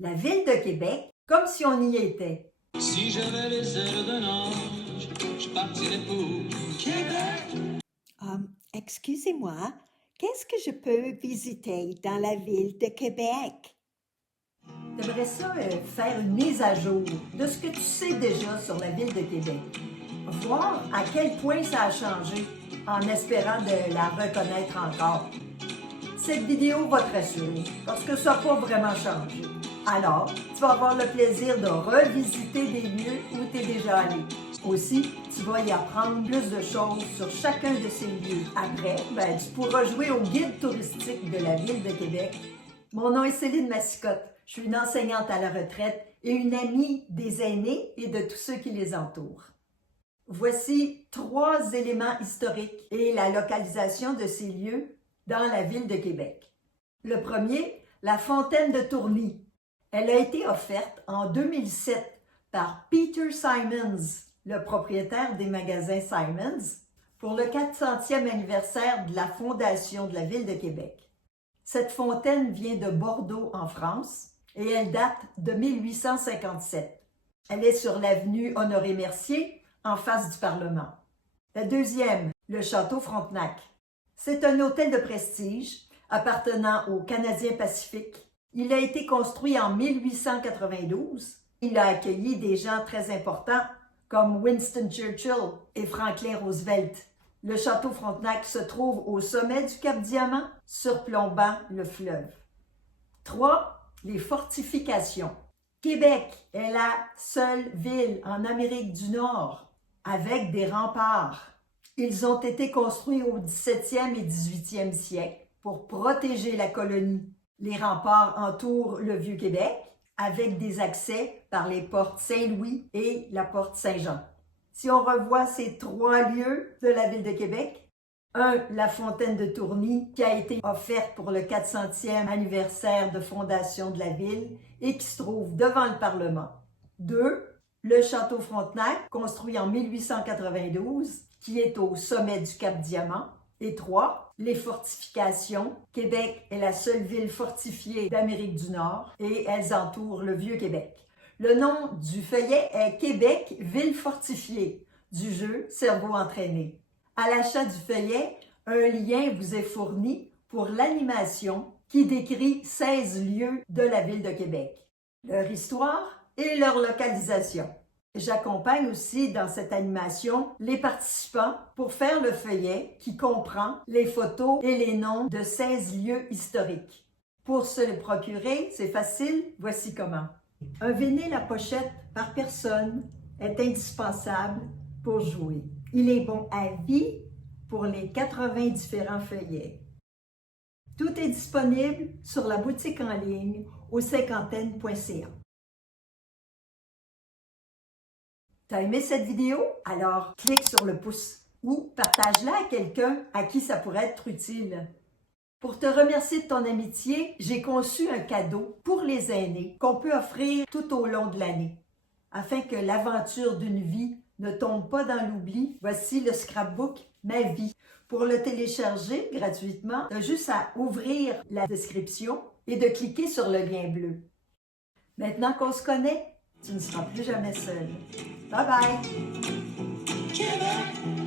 la ville de Québec comme si on y était. Si j'avais les ailes d'un ange, je partirais pour Québec. Excusez-moi, qu'est-ce que je peux visiter dans la ville de Québec? T'aimerais ça faire une mise à jour de ce que tu sais déjà sur la ville de Québec. Voir à quel point ça a changé en espérant de la reconnaître encore. Cette vidéo va te rassurer parce que ça n'a pas vraiment changé. Alors, tu vas avoir le plaisir de revisiter des lieux où tu es déjà allé. Aussi, tu vas y apprendre plus de choses sur chacun de ces lieux. Après, tu pourras jouer au guide touristique de la ville de Québec. Mon nom est Céline Massicotte. Je suis une enseignante à la retraite et une amie des aînés et de tous ceux qui les entourent. Voici 3 éléments historiques et la localisation de ces lieux dans la ville de Québec. Le premier, la fontaine de Tourny. Elle a été offerte en 2007 par Peter Simons, le propriétaire des magasins Simons, pour le 400e anniversaire de la fondation de la ville de Québec. Cette fontaine vient de Bordeaux en France et elle date de 1857. Elle est sur l'avenue Honoré-Mercier, en face du Parlement. La deuxième, le Château Frontenac. C'est un hôtel de prestige appartenant au Canadien Pacifique. Il a été construit en 1892. Il a accueilli des gens très importants comme Winston Churchill et Franklin Roosevelt. Le Château Frontenac se trouve au sommet du Cap Diamant, surplombant le fleuve. 3. Les fortifications. Québec est la seule ville en Amérique du Nord avec des remparts. Ils ont été construits au 17e et 18e siècle pour protéger la colonie. Les remparts entourent le Vieux-Québec avec des accès par les portes Saint-Louis et la porte Saint-Jean. Si on revoit ces 3 lieux de la ville de Québec, 1. La fontaine de Tourny qui a été offerte pour le 400e anniversaire de fondation de la ville et qui se trouve devant le Parlement. 2. Le Château Frontenac, construit en 1892, qui est au sommet du Cap Diamant. Et 3. Les fortifications. Québec est la seule ville fortifiée d'Amérique du Nord et elles entourent le Vieux-Québec. Le nom du feuillet est Québec, ville fortifiée, du jeu Cerveau entraîné. À l'achat du feuillet, un lien vous est fourni pour l'animation qui décrit 16 lieux de la ville de Québec, leur histoire et leur localisation. J'accompagne aussi dans cette animation les participants pour faire le feuillet qui comprend les photos et les noms de 16 lieux historiques. Pour se le procurer, c'est facile, voici comment. Un vinyle à pochette par personne est indispensable pour jouer. Il est bon à vie pour les 80 différents feuillets. Tout est disponible sur la boutique en ligne au cinquantaine.ca. T'as aimé cette vidéo? Alors clique sur le pouce ou partage-la à quelqu'un à qui ça pourrait être utile. Pour te remercier de ton amitié, j'ai conçu un cadeau pour les aînés qu'on peut offrir tout au long de l'année. Afin que l'aventure d'une vie ne tombe pas dans l'oubli, voici le scrapbook Ma vie. Pour le télécharger gratuitement, tu as juste à ouvrir la description et de cliquer sur le lien bleu. Maintenant qu'on se connaît, tu ne seras plus jamais seul. Bye bye! Québec.